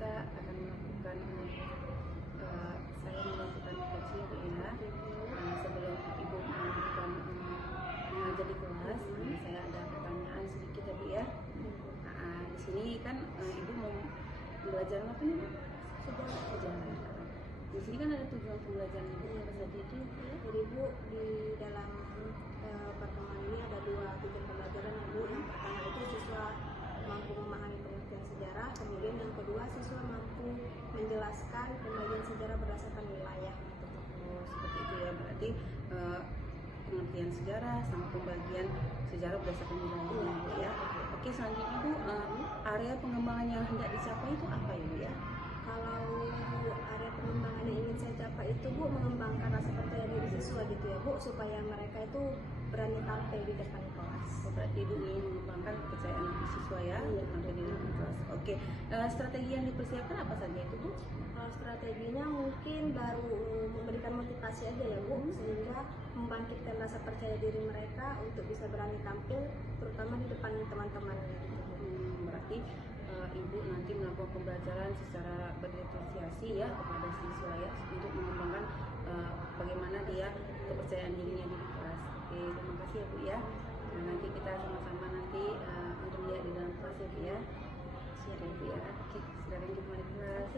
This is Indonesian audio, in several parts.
kita akan melakukan saya melakukan kajian Bu ya. Sebelum Ibu melanjutkan mengajar di kelas, saya ada pertanyaan sedikit ya Bu ya. Di sini kan Ibu mau belajar apa nih? Sejarah. Di sini kan ada tujuan pembelajaran Ibu apa saja itu? Jadi Bu, di dalam pertemuan ini ada dua tujuan pembelajaran Bu. Yang pertama itu siswa mampu memahami pengertian sejarah, kemudian yang kedua siswa mampu menjelaskan pembagian sejarah berdasarkan wilayah. Oh, seperti itu ya, berarti pengertian sejarah sama pembagian sejarah berdasarkan wilayah ya. Oke, selanjutnya Bu, area pengembangan yang hendak dicapai itu apa ya Bu ya? Kalau area pengembangan yang ingin saya capai itu Bu, mengembangkan rasa percaya diri siswa gitu ya Bu, supaya mereka itu berani tampil di depan kelas. Berarti Ibu ingin mengembangkan kepercayaan siswa ya, tampil di depan kelas. Oke, strategi yang dipersiapkan apa saja itu Bu? Kalau strateginya mungkin baru memberikan motivasi aja ya Bu, sehingga membangkitkan rasa percaya diri mereka untuk bisa berani tampil, terutama di depan teman-teman gitu. Berarti Ibu nanti melakukan pembelajaran secara berdifferensiasi ya kepada siswa ya, untuk mengembangkan bagaimana dia kepercayaan dirinya di kelas. Oke, terima kasih ya Bu ya. Nah, nanti kita sama-sama nanti untuk lihat di dalam kelas ya Bu ya. Siap ya Bu ya. Oke, sekarang kita mulai kelas.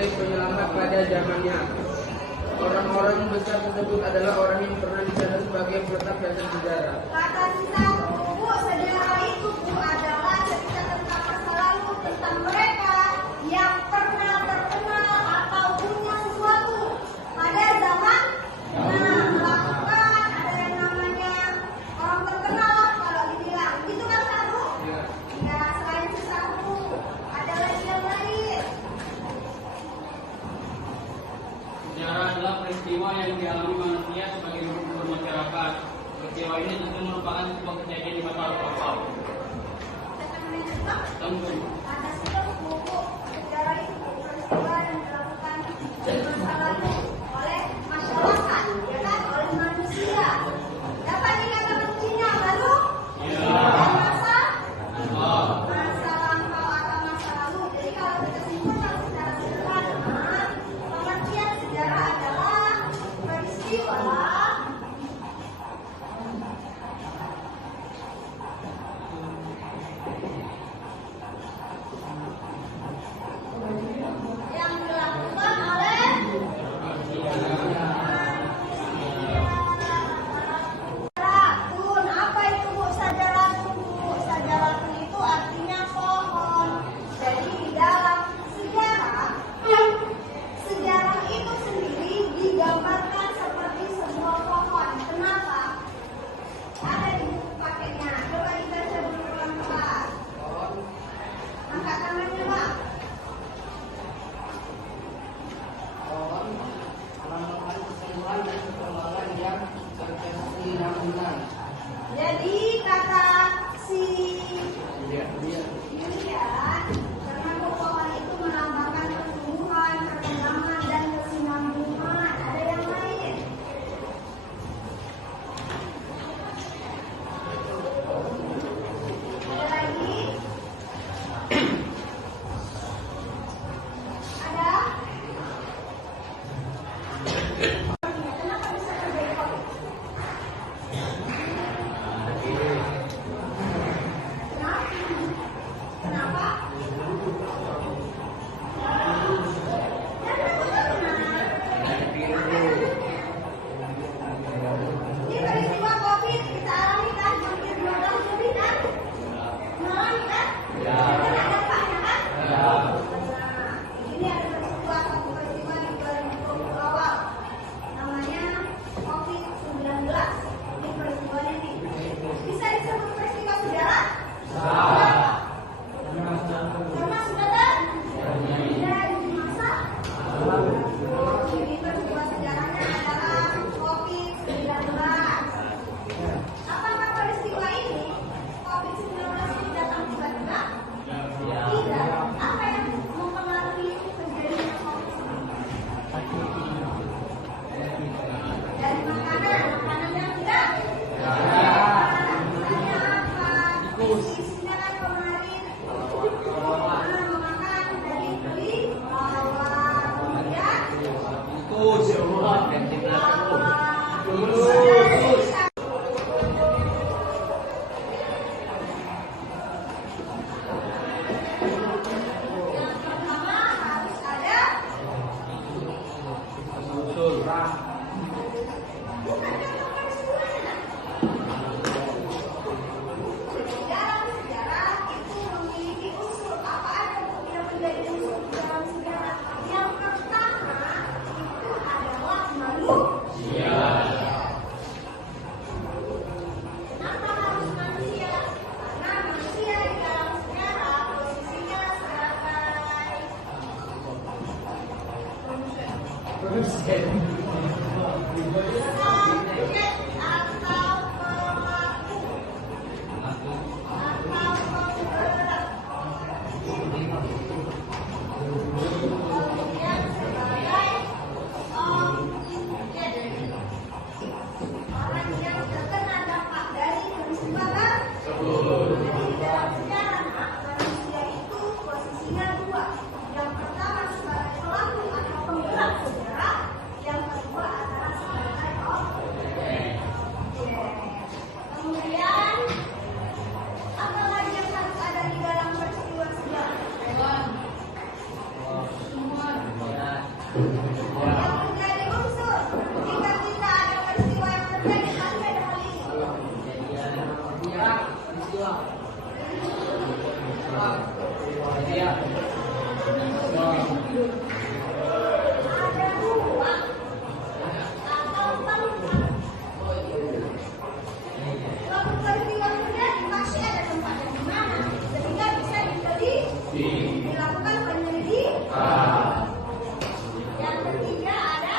Penyelamat pada zamannya. Orang-orang besar tersebut adalah orang yang pernah dicatat sebagai pelengkap dasar sejarah. Kata kita Bu, sejarah itu Bu adalah cerita tentang masa lalu, tentang mereka yang pernah terkenal atau punya sesuatu pada zaman melakukan ada yang namanya orang terkenal kalau dibilang gitu kan Kak Bu? Ya, selain itu Kak Bu, ada lagi yang lain. Sejarah adalah peristiwa yang dialami manusia sebagai bentuk bermasyarakat. Peristiwa ini tentu merupakan sebuah kejadian di masa lalu. Tentu. Ada sebuah buku sejarah itu peristiwa yang dilakukan di masa lalu oleh masyarakat, ya kan, oleh manusia. Dapat dikatakan kuncinya baru? Dan masa lampau. Kan ada Pak, ya kan? Nah, ini ada satu peristiwa di 2020 awal. Namanya COVID-19. Ini peristiwanya nih. Bisa disebut peristiwa sejarah? Pernah sudah kan? Dari masa? Ini peristiwa sejarahnya adalah COVID-19. Apakah peristiwa ini COVID-19 ini datang tiba-tiba? Tidak. Apa yang mempengaruhi terjadinya COVID-19? Dari makanan yang tidak? Misalnya apa? Isinya kan kemarin memakan dari beli bawang, kemudian yang pertama harus ada bukan yang peristiwanya. Dalam sejarah itu memiliki unsur apa aja yang menjadi unsur dalam sejarah. Yang pertama itu adalah manusia. Kenapa harus manusia? Karena manusia di dalam sejarah posisinya sebagai subjek atau pelaku atau penggerak. Kemudian sebagai objek, orang yang terkena dampak dari peristiwa tersebut. Jadi di dalam sejarah manusia itu posisinya dua. Yang pertama sebagai pelaku atau penggerak sejarah, yang kedua adalah sebagai objek. Kemudian apa lagi yang harus ada di dalam peristiwa sejarah? Yang menjadi unsur jika tidak ada peristiwa yang terjadi pasti ada hal ini. Ada ruang atau tempat. Suatu peristiwa terjadi pasti ada tempatnya di mana sehingga bisa dilakukan penyelidikan. Yang ketiga ada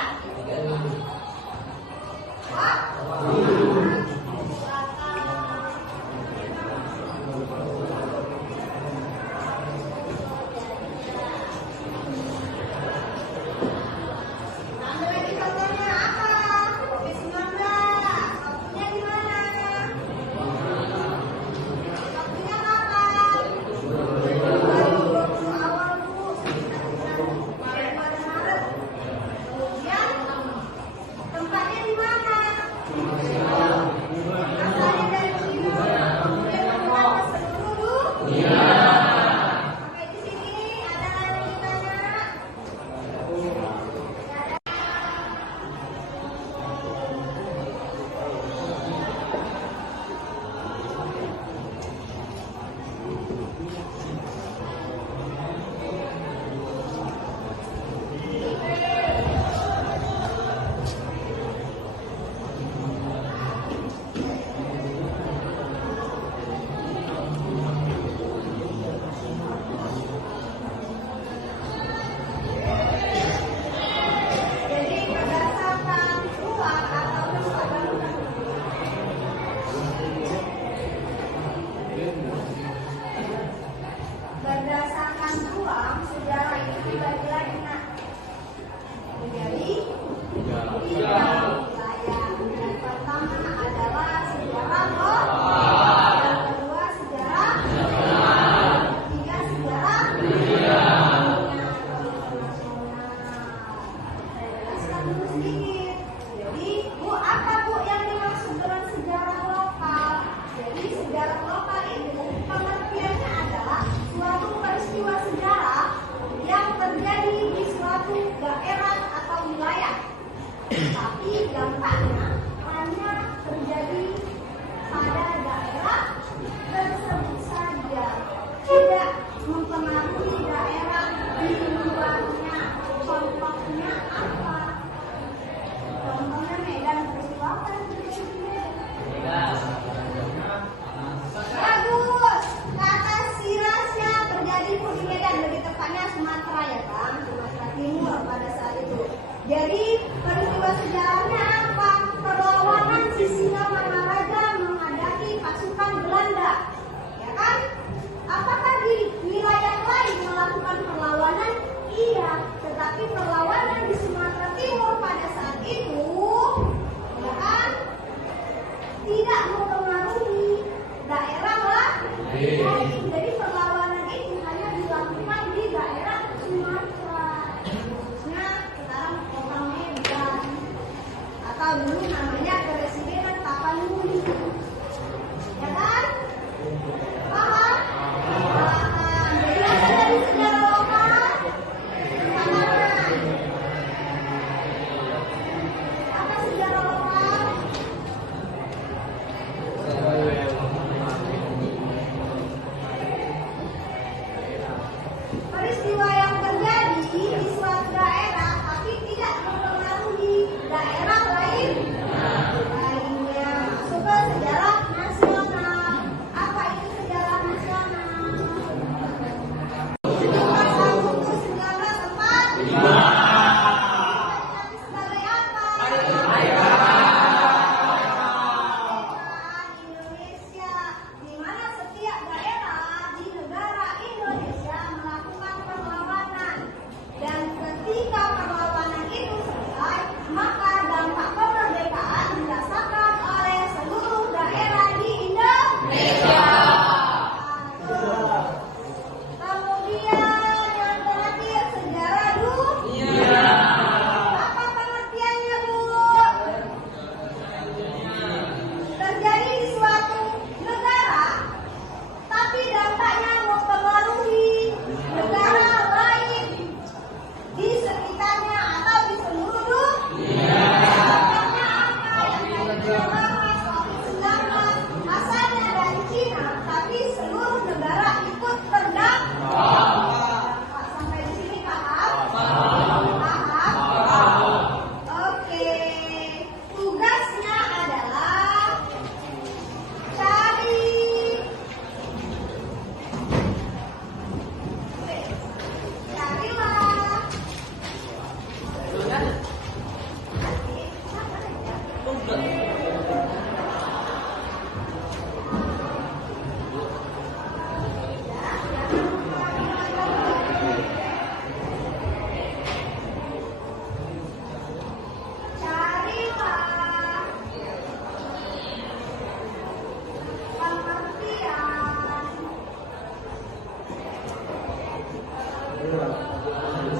dari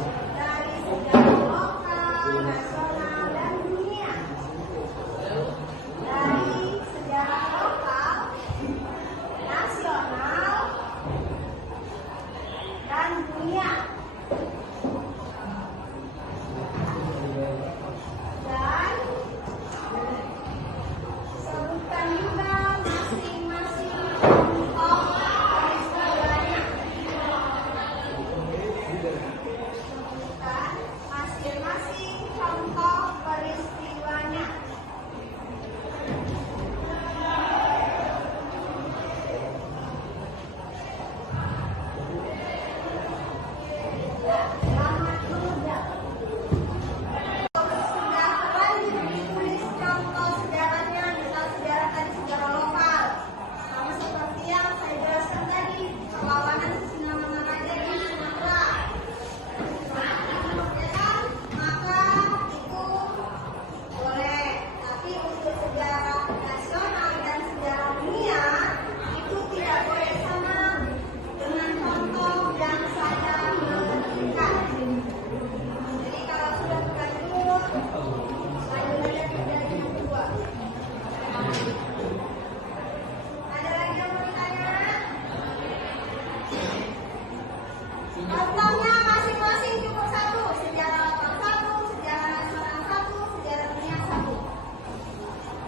sejarah lokal, nasional, dan dunia. Dari sejarah lokal, nasional, dan dunia. Dan sebutkan juga masing-masing contoh peristiwanya. Sebutkan masing-masing contoh peristiwanya. Selamat mengucap. Sudah terlanjur ditulis contoh sejarahnya, misal sejarah tadi sejarah lokal. Sama seperti yang saya jelaskan tadi, perlawanan Sisingamangaraja raja di Sumatera. Nah, kemerdekaan maka itu boleh, tapi untuk sejarah nasional dan sejarah dunia itu tidak boleh sama dengan contoh yang saya berikan. Jadi kalau sudah terlanjur, lanjut aja kerjanya yang kedua. Ada lagi yang mau ditanya? Contohnya masing-masing cukup satu. Sejarah lokal satu, sejarah nasional satu, sejarah dunia satu.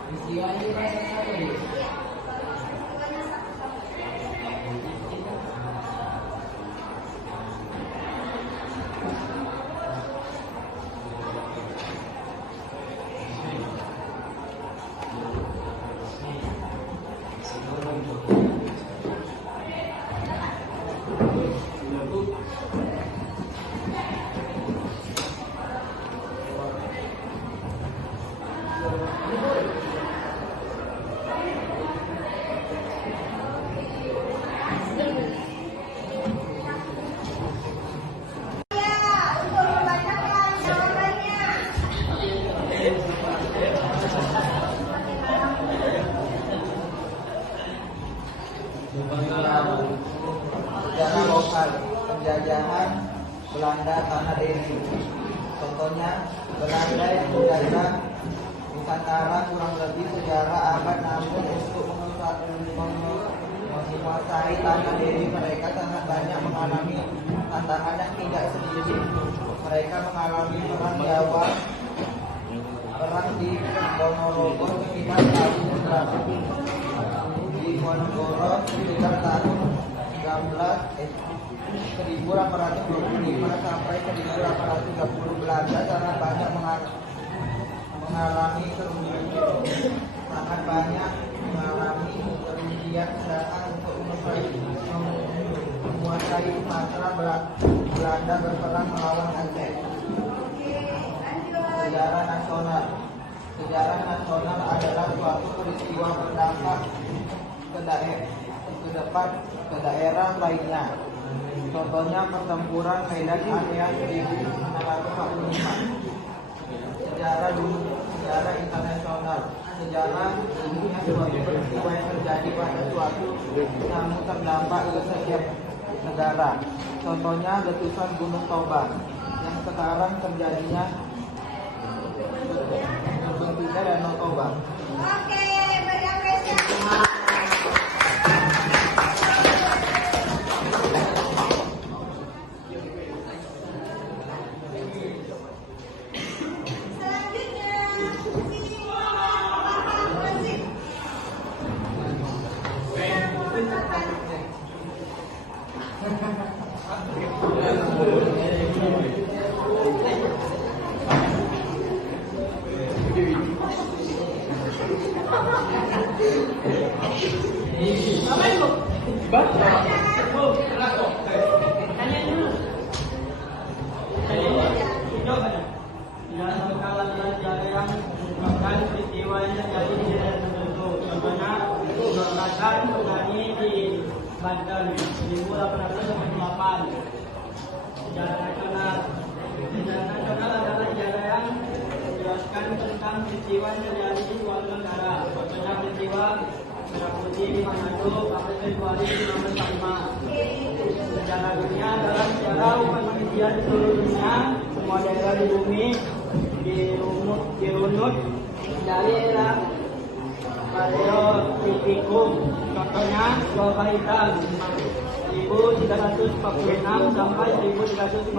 Peristiwanya satu-satu. Iya, contoh peristiwanya satu-satu. Ya, untuk membacakan jawabannya. Sejarah lokal, penjajahan Belanda tanah Deli. Contohnya, Belanda yang menjajah Nusantara kurang lebih sejarah abad, namun untuk menguasai tanah Deli mereka sangat banyak mengalami tantangan yang tidak sedikit. Mereka mengalami perang Jawa, perang di Ponorogo sekitar tahun berapa? Di Ponorogo sekitar tahun 1825 sampai 1830. Belanda sangat banyak mengalami kerugian, sedangkan untuk menguasai Sumatera Belanda berperang melawan Aceh. Sejarah nasional. Sejarah nasional adalah suatu peristiwa berdampak ke daerah lainnya. Contohnya pertempuran Medan Area 1645. Sejarah internasional. Sejarah dunia suatu peristiwa yang terjadi pada suatu namun terdampak ke setiap negara. Contohnya letusan Gunung Toba yang sekarang terjadinya bentuknya Danau Toba. Oke, beri apresiasi. Selanjutnya, sini Bapak Wasit. Yang membacakan. Peristiwa yang terjadi di daerah tertentu, contohnya Nurhatan menyanyi di Banten 1828. Sejarah nasional. Sejarah nasional adalah sejarah yang menjelaskan tentang peristiwa yang terjadi di suatu negara. Contohnya peristiwa Merah Putih di Manado pada Februari 1945. Sejarah dunia adalah sejarah sejarah umat manusia di seluruh dunia, semua daerah di bumi dirunut dari era Paleolitikum. Contohnya Gua Hitam 1346 sampai 1353.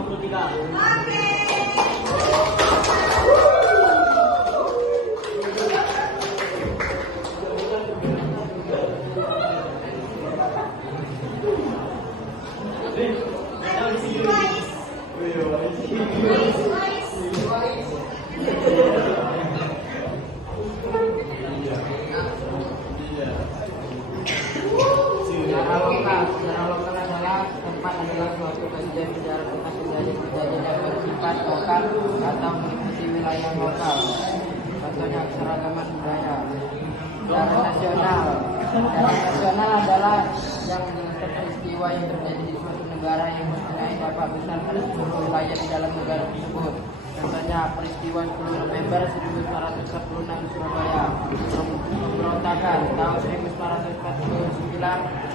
Sejarah lokal adalah suatu kajian sejarah tentang kejadian yang bersifat lokal atau meliputi wilayah lokal. Contohnya keseragaman budaya. Sejarah nasional. Sejarah nasional adalah yang menjelaskan peristiwa yang terjadi di suatu negara yang mempunyai dampak besar pada seluruh wilayah di dalam negara tersebut. Contohnya peristiwa 10 November 1946 di Surabaya, pemberontakan tahun 1949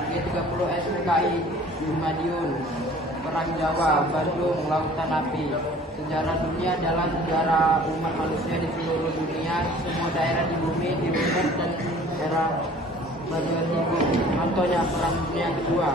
G30 SPKI di Madiun, Perang Jawa, Bandung, Lautan Api. Sejarah dunia adalah sejarah umat manusia di seluruh dunia, semua daerah di bumi dirunut dan era Paleolitikum. Contohnya Perang Dunia Kedua.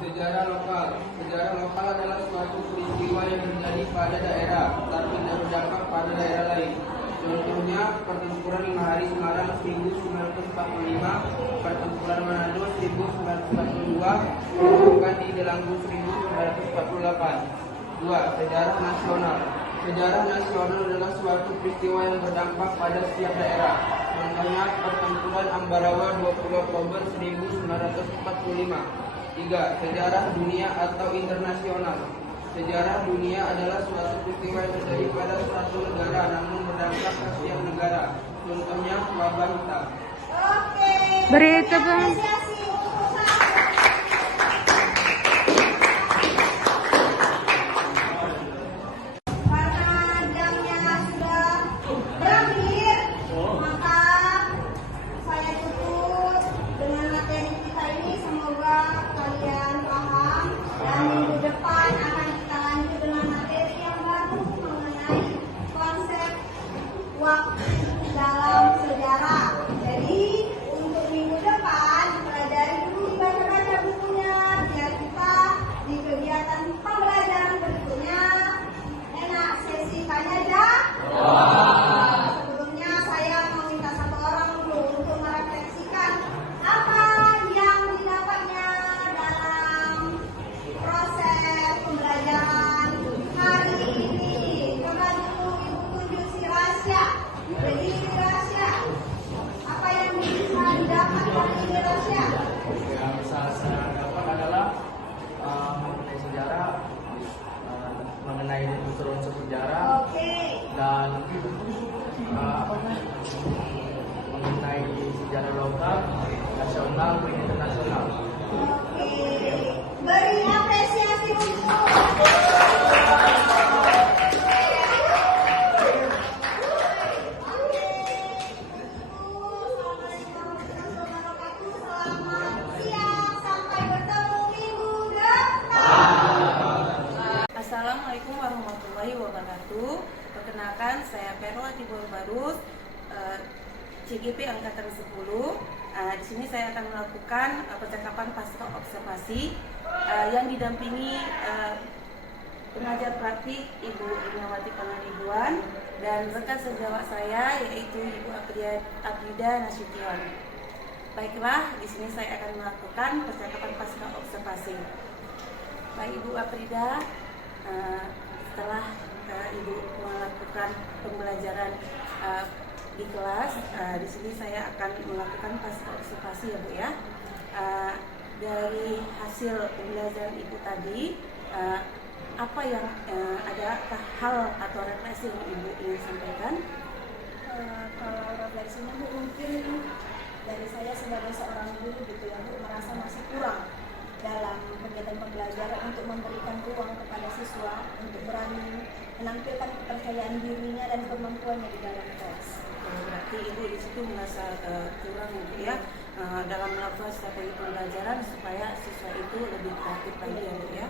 Sejarah lokal. Sejarah lokal adalah suatu peristiwa yang terjadi pada daerah, tapi berdampak pada daerah lain. Contohnya pertempuran 5 hari Semarang 1945, pertempuran Manado 1942, bukan di Delanggu 1948. 2. Sejarah nasional. Sejarah nasional adalah suatu peristiwa yang berdampak pada setiap daerah. Contohnya pertempuran Ambarawa 20 Oktober 1945. 3. Sejarah dunia atau internasional. Sejarah dunia adalah suatu peristiwa yang terjadi pada suatu negara namun berdampak ke setiap negara. Contohnya wabah hitam. Beri tepuk. Karena jamnya sudah berakhir, maka saya tutup dengan materi kita ini. Semoga kalian paham dan minggu depan akan kita lanjut dengan materi yang baru mengenai konsep waktu dalam sejarah. Jadi untuk minggu depan pelajari dulu, baca-baca bukunya biar kita di kegiatan pembelajaran berikutnya enak. Sesi tanya jawab. Sebelumnya saya meminta satu orang dulu untuk merefleksikan apa yang didapatnya dalam proses pembelajaran hari ini. Coba dulu Ibu tunjuk si Rasya. Jadi si Rasya, apa yang bisa didapat dari ini Rasya? Yang bisa saya dapat adalah mengenai sejarah, mengenai unsur-unsur sejarah, Oke. dan mengenai sejarah lokal, nasional, dan internasional. Oke. Beri apresiasi untuk Selamat siang, sampai bertemu minggu depan. Assalamualaikum warahmatullahi wabarakatuh. Perkenalkan, saya Perla Tibor Barus, CGP Angkatan 10. Di sini saya akan melakukan percakapan pasca observasi yang didampingi pengajar praktik Ibu Irnawati Pangaribuan dan rekan sejawat saya yaitu Ibu Afrida Nasution. Baiklah, di sini saya akan melakukan percakapan pasca observasi. Baik Ibu Afrida, setelah Ibu melakukan pembelajaran di kelas, di sini saya akan melakukan pasca observasi ya Bu ya. Dari hasil pembelajaran Ibu tadi, apa yang ada hal atau refleksi yang Ibu ingin sampaikan? Kalau refleksinya Bu, mungkin dari saya sebagai seorang guru gitu ya Bu, merasa masih kurang dalam kegiatan pembelajaran untuk memberikan ruang kepada siswa untuk berani menampilkan kepercayaan dirinya dan kemampuannya di dalam kelas. Berarti Ibu di situ merasa kurang gitu ya dalam melakukan strategi pembelajaran supaya siswa itu lebih kreatif lagi ya Bu ya.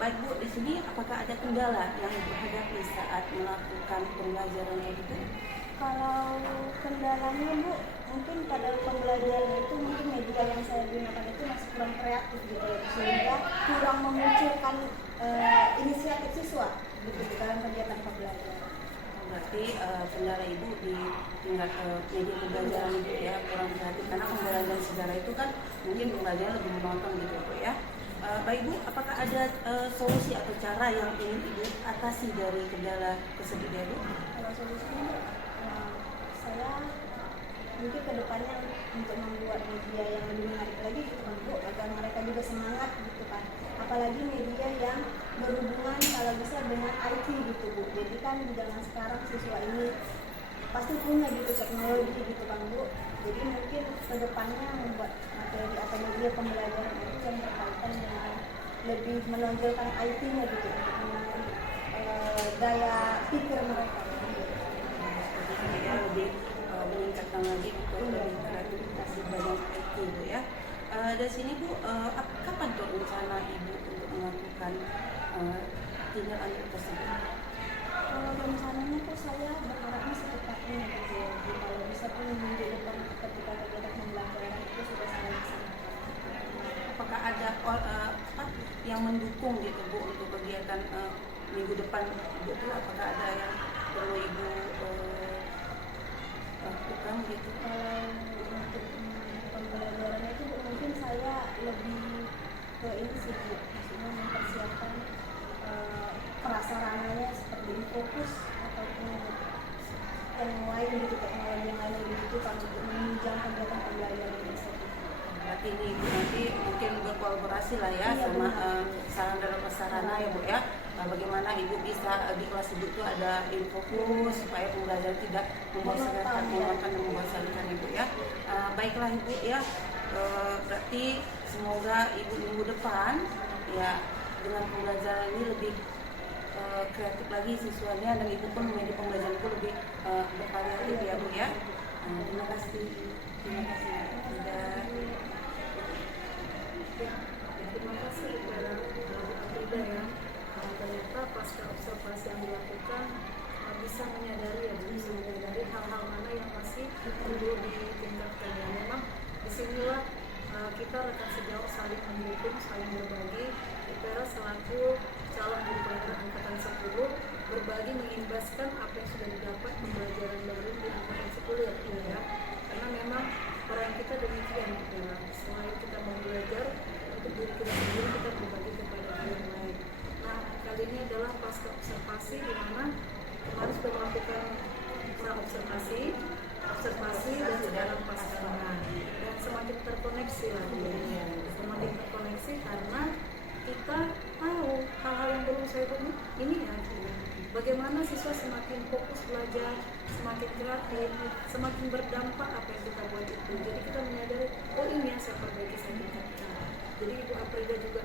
Baik Bu, di sini apakah ada kendala yang dihadapi saat melakukan pembelajarannya gitu? Kalau kendalanya Bu, mungkin pada pembelajaran itu mungkin media yang saya gunakan itu masih kurang kreatif gitu ya, sehingga kurang memunculkan inisiatif siswa gitu dalam kegiatan pembelajaran. Berarti kendala Ibu di tingkat media pembelajaran itu ya kurang kreatif, karena pembelajaran sejarah itu kan mungkin pembelajaran lebih menonton gitu Bu ya. Baik Bu, apakah ada solusi atau cara yang ingin Ibu atasi dari kendala tersebut ya Bu? Kalau solusinya saya mungkin kedepannya untuk membuat media yang lebih menarik lagi gitu kan Bu, agar mereka juga semangat gitu kan, apalagi media yang berhubungan kalau bisa dengan IT gitu Bu. Jadi kan di zaman sekarang siswa ini pasti punya gitu teknologi gitu kan Bu, jadi mungkin kedepannya membuat materi atau media pembelajaran itu yang berkaitan dengan lebih menonjolkan IT-nya gitu untuk menarik daya pikir mereka. Ya, lebih meningkatkan lagi untuk lebih kreativitas di bidang IT Bu ya. Dari sini Bu, kapan tuh rencana Ibu untuk melakukan tindak lanjut tersebut? Kalau rencananya tuh saya berharapnya secepatnya gitu ya. Jadi kalau bisa pun minggu depan ketika kegiatan pembelajaran itu sudah saya laksanakan. Apakah ada yang mendukung gitu Bu untuk kegiatan minggu depan Ibu tuh, apakah ada yang perlu Ibu lakukan gitu? Untuk pembelajaran itu mungkin saya lebih ke ini sih Bu, maksudnya mempersiapkan prasarananya seperti fokus ataupun yang lain gitu, teknologi yang lain gitu kan, untuk menunjang kegiatan pembelajaran tersebut. Berarti ini Ibu nanti mungkin berkolaborasi lah ya Iya, sama benar. sarana dan prasarana ya Bu ya. Bagaimana Ibu bisa di kelas Ibu itu ada infokus supaya pembelajaran tidak membosankan dan membosankan Ibu ya. Baiklah Ibu ya, berarti semoga Ibu minggu depan ya dengan pembelajaran ini lebih kreatif lagi siswanya, dan Ibu pun menjadi pembelajaran itu lebih bervariatif ya Bu ya. Terima kasih. Terima kasih. Terima kasih kepada Frida ya. Ternyata pasca observasi yang dilakukan bisa menyadari hal-hal mana yang masih perlu ditingkatkan. Ya, memang disinilah kita rekan sejauh saling mendukung, saling berbagi. IPERA selaku calon guru angkatan 10 berbagi mengimbaskan apa yang sudah didapat pembelajaran baru di angkatan 10 ya. Karena memang peran kita demikian IPERA. Selain kita mau belajar untuk diri kita sendiri, kita berbagi kepada yang lain. Nah, kali ini adalah pasca observasi, di mana kemarin sudah melakukan observasi dan sekarang pasca, dan semakin terkoneksi lagi, semakin terkoneksi karena kita tahu hal-hal yang belum saya tahu ini ya. Bagaimana siswa semakin fokus belajar, semakin kreatif, semakin berdampak apa yang kita buat itu. Jadi kita menyadari, oh ini yang saya perbaiki, saya tingkatkan. Jadi Ibu Aprida juga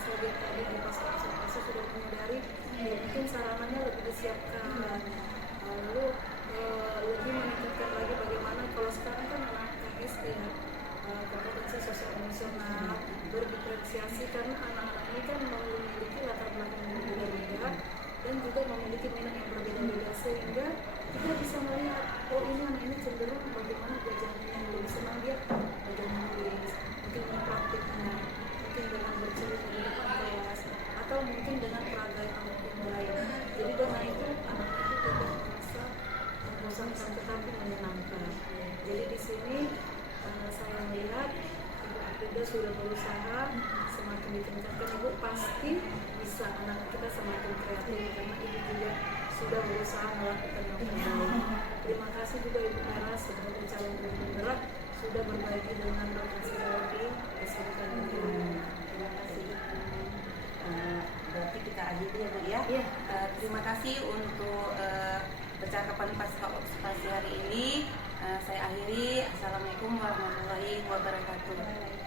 saya lihat tadi di pasca observasi sudah menyadari, ya mungkin sarananya lebih disiapkan, lalu lebih meningkatkan lagi bagaimana kalau sekarang kan anak KSD ya, kompetensi sosial emosional berdiferensiasi, karena anak-anak ini kan memiliki latar belakang yang berbeda dan juga memiliki minat yang berbeda-beda, sehingga kita bisa melihat, oh ini anak ini cenderung bagaimana belajarnya yang lebih senang dia belajar menulis, mungkin dengan praktiknya, mungkin dengan bercerita di depan kelas, atau mungkin dengan peragaan anak yang lain. Jadi dengan itu anak itu tidak merasa membosankan tetapi menyenangkan. Jadi di sini saya melihat Ibu Aprida sudah berusaha, semakin ditingkatkan Ibu pasti bisa anak kita semakin kreatif, karena Ibu juga sudah berusaha melakukan yang terbaik. Terima kasih juga Ibu Era sebagai calon guru penggerak sudah berbagi dengan rekan sejauh di SMK ini. Terima kasih. Berarti kita akhiri ya Bu ya. Iya. Terima kasih untuk percakapan pasca observasi hari ini. Saya akhiri. Assalamualaikum warahmatullahi wabarakatuh.